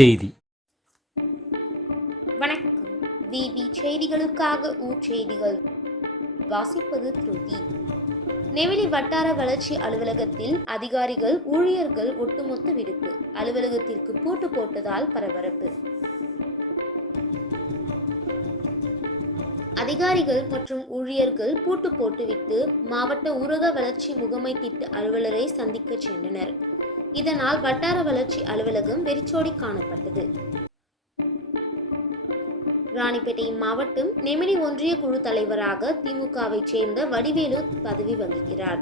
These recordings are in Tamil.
செய்தி. வணக்கம். விவி செய்திகளுக்காக செய்திகள் வாசிப்பது திருதி. நெமிலி வட்டார வளர்ச்சி அலுவலகத்தில் அதிகாரிகள் ஊழியர்கள் ஒட்டுமொத்த விடுப்பு, அலுவலகத்திற்கு பூட்டு போட்டதால் பரபரப்பு. அதிகாரிகள் மற்றும் ஊழியர்கள் பூட்டு போட்டுவிட்டு மாவட்ட ஊரக வளர்ச்சி முகமை திட்ட அலுவலரை சந்திக்க சென்றனர். இதனால் வட்டார வளர்ச்சி அலுவலகம் வெறிச்சோடி காணப்பட்டது. ராணிப்பேட்டை மாவட்டம் நெமிலி ஒன்றிய குழு தலைவராக திமுகவை சேர்ந்த வடிவேலு பதவி வகிக்கிறார்.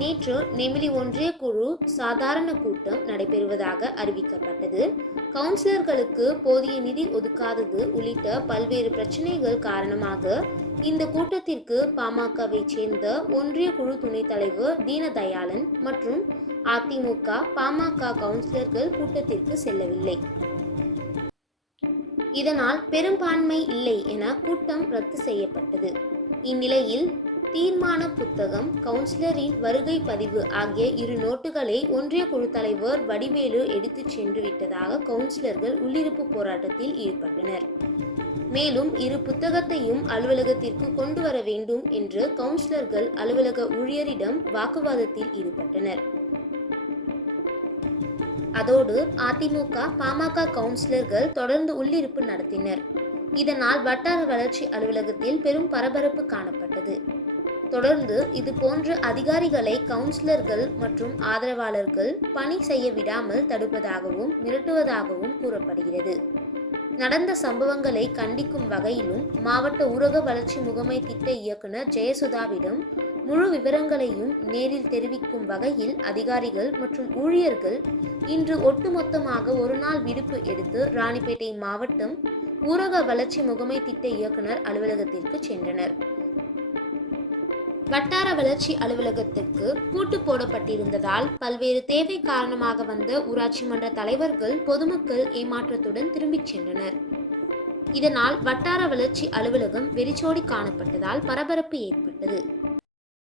நேற்று நெமிலி ஒன்றிய குழு சாதாரண கூட்டம் நடைபெறுவதாக அறிவிக்கப்பட்டது. கவுன்சிலர்களுக்கு போதிய நிதி ஒதுக்காதது உள்ளிட்ட பல்வேறு பிரச்சனைகள் காரணமாக இந்த கூட்டத்திற்கு பாமகவை சேர்ந்த ஒன்றிய குழு துணைத் தலைவர் தீனதயாளன் மற்றும் அதிமுக பாமக கவுன்சிலர்கள் கூட்டத்திற்கு செல்லவில்லை. இதனால் பெரும்பான்மை இல்லை என கூட்டம் ரத்து செய்யப்பட்டது. இந்நிலையில் தீர்மான புத்தகம், கவுன்சிலரின் வருகை பதிவு ஆகிய 2 நோட்டுகளை ஒன்றிய குழு தலைவர் வடிவேலு எடுத்துச் சென்று விட்டதாக கவுன்சிலர்கள் உள்ளிருப்பு போராட்டத்தில் ஈடுபட்டனர். மேலும் 2 புத்தகத்தையும் அலுவலகத்திற்கு கொண்டு வர வேண்டும் என்று கவுன்சிலர்கள் அலுவலக ஊழியரிடம் வாக்குவாதத்தில் ஈடுபட்டனர். அதோடு அதிமுக பாமக கவுன்சிலர்கள் தொடர்ந்து உள்ளிருப்பு நடத்தினர். இதனால் வட்டார வளர்ச்சி அலுவலகத்தில் பெரும் பரபரப்பு காணப்பட்டது. தொடர்ந்து இது போன்ற அதிகாரிகளை கவுன்சிலர்கள் மற்றும் ஆதரவாளர்கள் பணி செய்ய விடாமல் தடுப்பதாகவும் மிரட்டுவதாகவும் கூறப்படுகிறது. நடந்த சம்பவங்களை கண்டிக்கும் வகையிலும் மாவட்ட ஊரக வளர்ச்சி முகமை திட்ட இயக்குனர் ஜெயசுதாவிடம் முழு விவரங்களையும் நேரில் தெரிவிக்கும் வகையில் அதிகாரிகள் மற்றும் ஊழியர்கள் இன்று ஒட்டுமொத்தமாக ஒரு நாள் விடுப்பு எடுத்து ராணிப்பேட்டை மாவட்டம் ஊரக வளர்ச்சி முகமை திட்ட இயக்குனர் அலுவலகத்திற்கு சென்றனர். வட்டார வளர்ச்சி அலுவலகத்திற்கு பூட்டு போடப்பட்டிருந்ததால் பல்வேறு தேவை காரணமாக வந்த ஊராட்சி மன்ற தலைவர்கள் பொதுமக்கள் ஏமாற்றத்துடன் திரும்பிச் சென்றனர். இதனால் வட்டார வளர்ச்சி அலுவலகம் வெறிச்சோடி காணப்பட்டதால் பரபரப்பு ஏற்பட்டது.